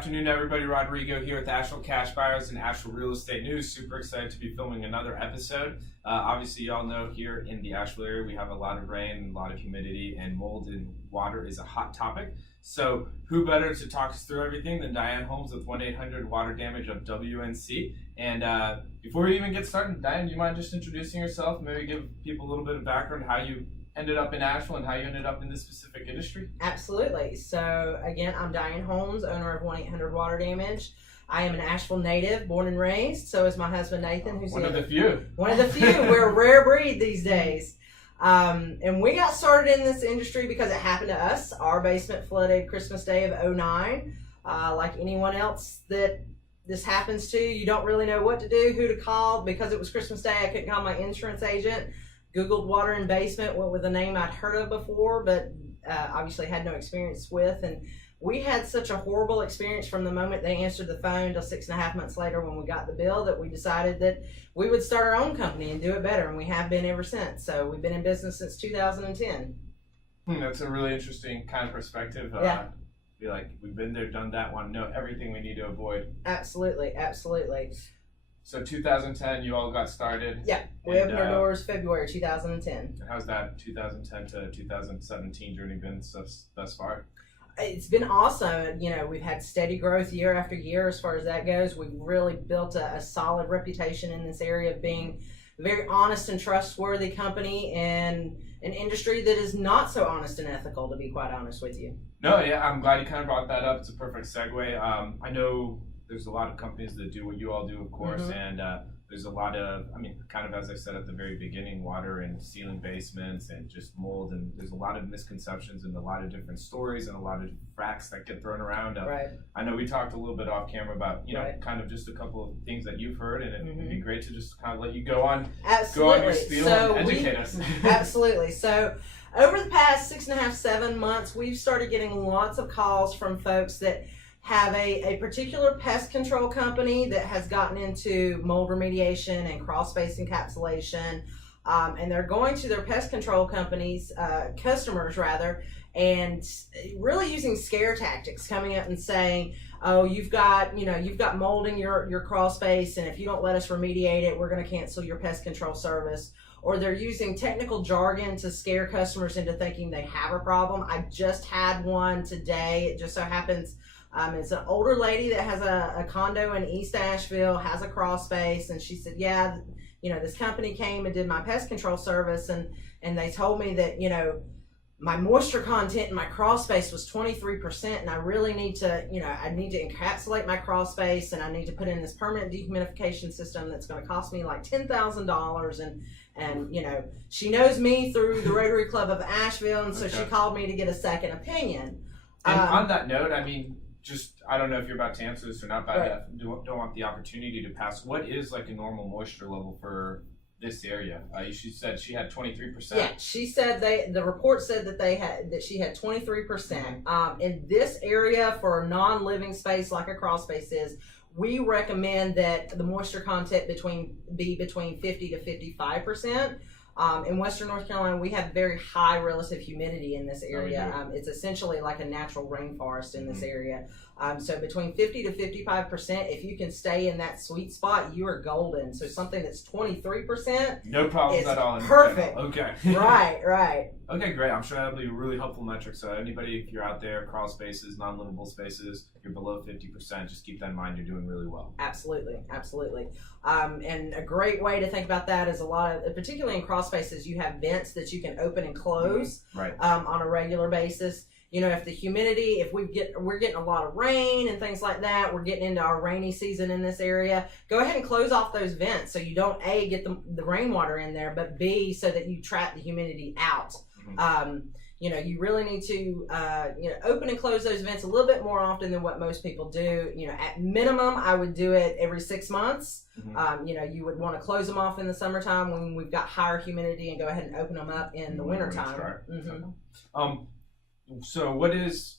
afternoon, everybody. Rodrigo here with Asheville Cash Buyers and Asheville Real Estate News. Super excited to be filming another episode. Obviously, y'all know here in the Asheville area, we have a lot of rain, a lot of humidity, and mold in water is a hot topic. So who better to talk us through everything than Diana Holmes with 1-800 Water Damage of WNC. And before we even get started, Diane, do you mind just introducing yourself? Maybe give people a little bit of background, how you ended up in Asheville and how you ended up in this specific industry? Absolutely. So again, I'm Diana Holmes, owner of 1-800 Water Damage. I am an Asheville native, born and raised. So is my husband Nathan, who's one of the few. One of the few. We're a rare breed these days. And we got started in this industry because it happened to us. Our basement flooded Christmas Day of '09. Like anyone else that this happens to, you don't really know what to do, who to call. Because it was Christmas Day, I couldn't call my insurance agent. Googled water in basement, went with a name I'd heard of before, but obviously had no experience with. And we had such a horrible experience from the moment they answered the phone till 6.5 months later when we got the bill that we decided that we would start our own company and do it better. And we have been ever since. So we've been in business since 2010. That's a really interesting kind of perspective. Yeah. Be like, we've been there, done that, want to know everything we need to avoid. Absolutely, absolutely. So 2010, you all got started. Yeah, we opened our doors February 2010. How's that 2010 to 2017 journey been thus far? It's been awesome. You know, we've had steady growth year after year as far as that goes. We've really built a solid reputation in this area of being a very honest and trustworthy company in an industry that is not so honest and ethical, to be quite honest with you. No, yeah, I'm glad you kind of brought that up. It's a perfect segue. I know there's a lot of companies that do what you all do, of course, and there's a lot of, kind of as I said at the very beginning, water and ceiling basements and just mold, and there's a lot of misconceptions and a lot of different stories and a lot of facts that get thrown around. Right. I know we talked a little bit off camera about, kind of just a couple of things that you've heard, and it'd be great to just kind of let you go on your spiel and educate us. Absolutely. So over the past 6.5, 7 months, we've started getting lots of calls from folks that have a particular pest control company that has gotten into mold remediation and crawl space encapsulation, and they're going to their pest control companies, customers rather, and really using scare tactics, coming up and saying, oh, you've got mold in your crawl space, and if you don't let us remediate it, we're going to cancel your pest control service. Or they're using technical jargon to scare customers into thinking they have a problem. I just had one today. It just so happens it's an older lady that has a condo in East Asheville, has a crawl space, and she said, yeah, this company came and did my pest control service, and they told me that, my moisture content in my crawl space was 23%, and I really need to, I need to encapsulate my crawl space, and I need to put in this permanent dehumidification system that's going to cost me like $10,000, and she knows me through the Rotary Club of Asheville, and so she called me to get a second opinion. And on that note, I don't know if you're about to answer this or not, but I don't want the opportunity to pass. What is like a normal moisture level for this area? She said she had 23%. Yeah, she said the report said that she had 23%. In this area for a non-living space like a crawl space is, we recommend that the moisture content be between 50 to 55%. In Western North Carolina, we have very high relative humidity in this area. It's essentially like a natural rainforest in this area. So between 50 to 55%, if you can stay in that sweet spot, you are golden. So something that's 23%, no problems at all. Perfect. Okay. Right. Okay, great. I'm sure that'll be a really helpful metric. So anybody, if you're out there, crawl spaces, non-livable spaces, you're below 50%, just keep that in mind. You're doing really well. Absolutely. And a great way to think about that is particularly in crawl spaces, you have vents that you can open and close on a regular basis. If the humidity, if we're getting a lot of rain and things like that, we're getting into our rainy season in this area, go ahead and close off those vents so you don't A, get the rainwater in there, but B, so that you trap the humidity out. You really need to open and close those vents a little bit more often than what most people do. At minimum, I would do it every 6 months. You would want to close them off in the summertime when we've got higher humidity, and go ahead and open them up in the wintertime. So what is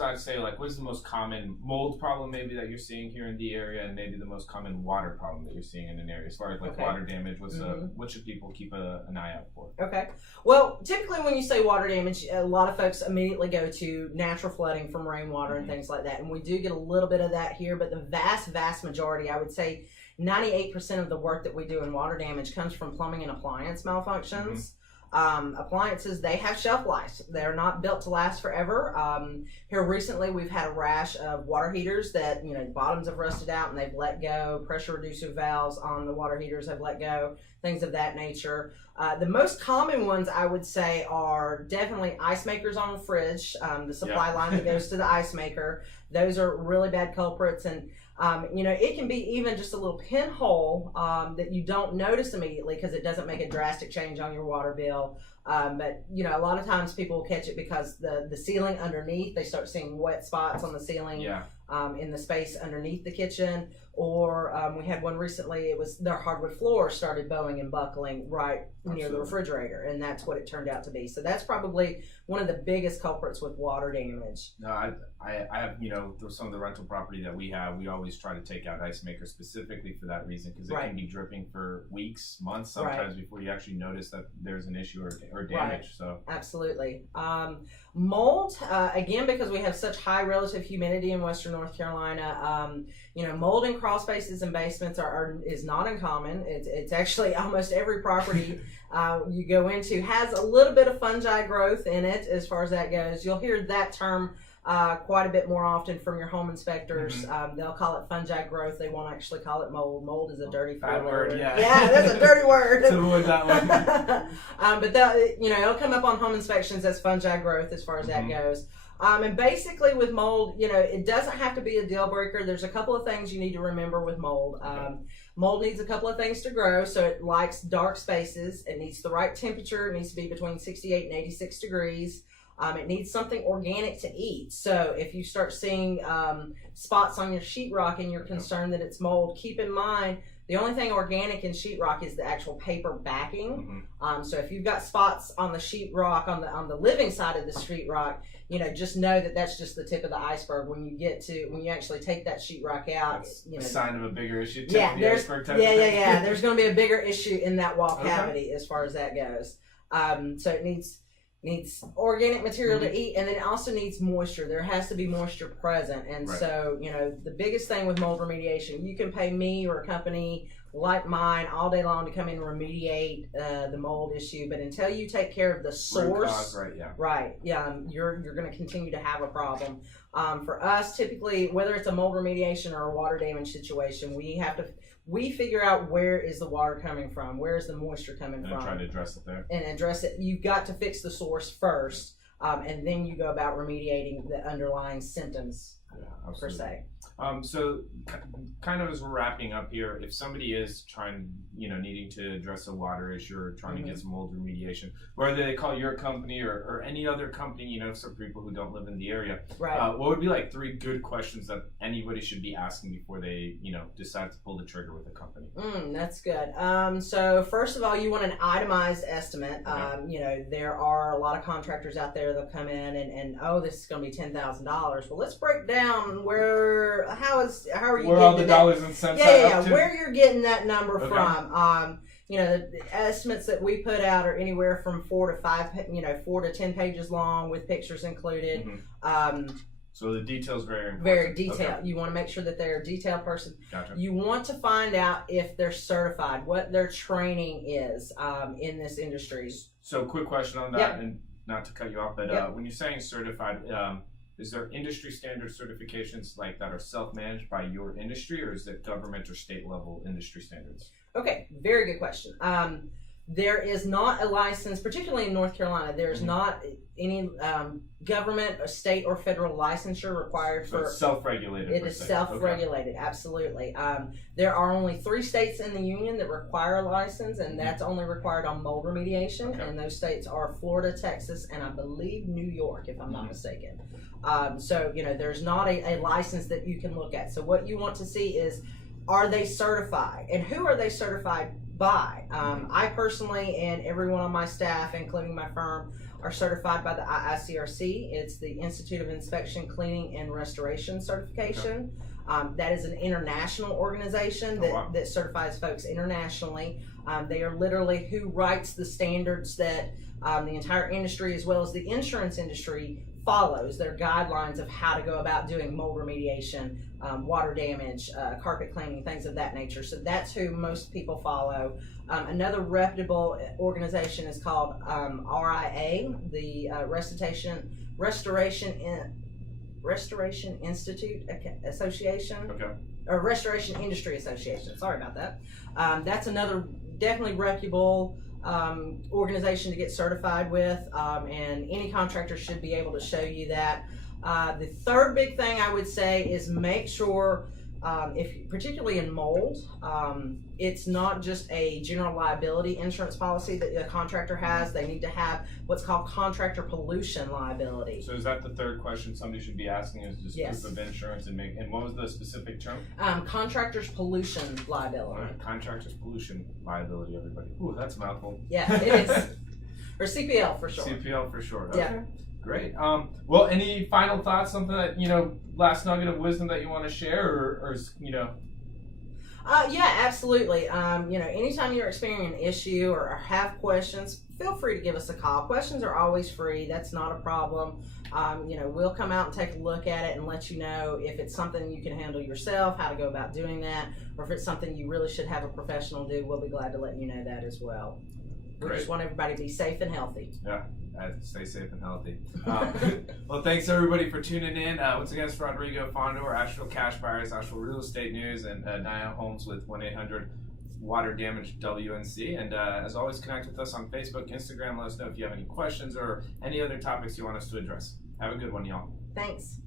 I'd say, like, what is the most common mold problem maybe that you're seeing here in the area, and maybe the most common water problem that you're seeing in an area as far as like water damage? What should people keep an eye out for? Okay. Well, typically when you say water damage, a lot of folks immediately go to natural flooding from rainwater and things like that. And we do get a little bit of that here, but the vast majority, I would say 98% of the work that we do in water damage comes from plumbing and appliance malfunctions. Appliances, they have shelf life. They're not built to last forever. Here recently we've had a rash of water heaters that, bottoms have rusted out and they've let go. Pressure reducer valves on the water heaters have let go. Things of that nature. The most common ones I would say are definitely ice makers on the fridge. The supply line that goes to the ice maker. Those are really bad culprits, and it can be even just a little pinhole that you don't notice immediately because it doesn't make a drastic change on your water bill. But a lot of times people will catch it because the ceiling underneath, they start seeing wet spots on the ceiling in the space underneath the kitchen. Or we had one recently, it was their hardwood floor started bowing and buckling right near the refrigerator, and that's what it turned out to be. So that's probably one of the biggest culprits with water damage. No, I have, some of the rental property that we have, we always try to take out ice makers specifically for that reason, because it can be dripping for weeks, months, sometimes before you actually notice that there's an issue or damage. So absolutely. Mold, again, because we have such high relative humidity in Western North Carolina, mold in crawl spaces and basements is not uncommon. It's actually almost every property you go into has a little bit of fungi growth in it as far as that goes. You'll hear that term quite a bit more often from your home inspectors. They'll call it fungi growth. They won't actually call it mold. Mold is a dirty word. Yeah, that's a dirty word. So avoid that one. But it'll come up on home inspections as fungi growth as far as that goes. And basically with mold, it doesn't have to be a deal breaker. There's a couple of things you need to remember with mold. Mold needs a couple of things to grow. So it likes dark spaces. It needs the right temperature. It needs to be between 68 and 86 degrees. It needs something organic to eat. So if you start seeing spots on your sheetrock and you're concerned that it's mold, keep in mind the only thing organic in sheetrock is the actual paper backing. So if you've got spots on the sheetrock on the living side of the sheetrock, just know that that's just the tip of the iceberg. When you actually take that sheetrock out, it's a sign of a bigger issue. There's going to be a bigger issue in that wall cavity as far as that goes. So it needs organic material to eat, and then it also needs moisture. There has to be moisture present. And so, the biggest thing with mold remediation, you can pay me or a company like mine all day long to come in and remediate the mold issue, but until you take care of the source, you're going to continue to have a problem. For us, typically, whether it's a mold remediation or a water damage situation, we figure out where is the water coming from, where is the moisture coming from, and try to address it there. And address it. You've got to fix the source first, and then you go about remediating the underlying symptoms per se. So kind of as we're wrapping up here, if somebody is trying, needing to address a water issue or trying to get some mold remediation, whether they call your company or any other company, for people who don't live in the area, what would be like 3 good questions that anybody should be asking before they, decide to pull the trigger with a company? That's good. So first of all, you want an itemized estimate. There are a lot of contractors out there that come in and this is going to be $10,000. Well, let's break down how are you where getting all the dollars and cents where you're getting that number from. The estimates that we put out are anywhere from 4 to 10 pages long with pictures included. So the detail's very important. Very detailed. You want to make sure that they're a detailed person. Gotcha. You want to find out if they're certified, what their training is in this industry. So quick question on that, and not to cut you off, but when you're saying certified, is there industry standard certifications like that are self-managed by your industry, or is it government or state level industry standards? Okay, very good question. There is not a license, particularly in North Carolina, there's not any government or state or federal licensure required for... It's self-regulated. It is self-regulated, absolutely. There are only 3 states in the union that require a license, and that's only required on mold remediation, and those states are Florida, Texas, and I believe New York, if I'm not mistaken. So, there's not a license that you can look at. So what you want to see is, are they certified? And who are they certified buy. I personally and everyone on my staff, including my firm, are certified by the IICRC. It's the Institute of Inspection, Cleaning, and Restoration certification. That is an international organization that certifies folks internationally. They are literally who writes the standards that the entire industry, as well as the insurance industry, follows. Their guidelines of how to go about doing mold remediation, water damage, carpet cleaning, things of that nature. So that's who most people follow. Another reputable organization is called RIA, the Restoration Institute Association, or Restoration Industry Association. Sorry about that. That's another definitely reputable organization to get certified with, and any contractor should be able to show you that. The third big thing I would say is make sure, particularly in mold, it's not just a general liability insurance policy that the contractor has. They need to have what's called contractor pollution liability. So is that the third question somebody should be asking, is just Yes. proof of insurance, and what was the specific term? Contractor's pollution liability. All right, contractor's pollution liability, everybody. Ooh, that's a mouthful. Yeah, it is. Or CPL for short. CPL for short. Okay. Yeah. Great. Well, any final thoughts? Something that, last nugget of wisdom that you want to share, or Yeah, absolutely. Anytime you're experiencing an issue or have questions, feel free to give us a call. Questions are always free. That's not a problem. We'll come out and take a look at it and let you know if it's something you can handle yourself, how to go about doing that, or if it's something you really should have a professional do. We'll be glad to let you know that as well. We just want everybody to be safe and healthy. Yeah. Stay safe and healthy. Well, thanks everybody for tuning in. Once again, it's Rodrigo Fondor, Asheville Cash Buyers, Asheville Real Estate News, and Diana Holmes with 1-800 Water Damage WNC. And as always, connect with us on Facebook, Instagram. Let us know if you have any questions or any other topics you want us to address. Have a good one, y'all. Thanks.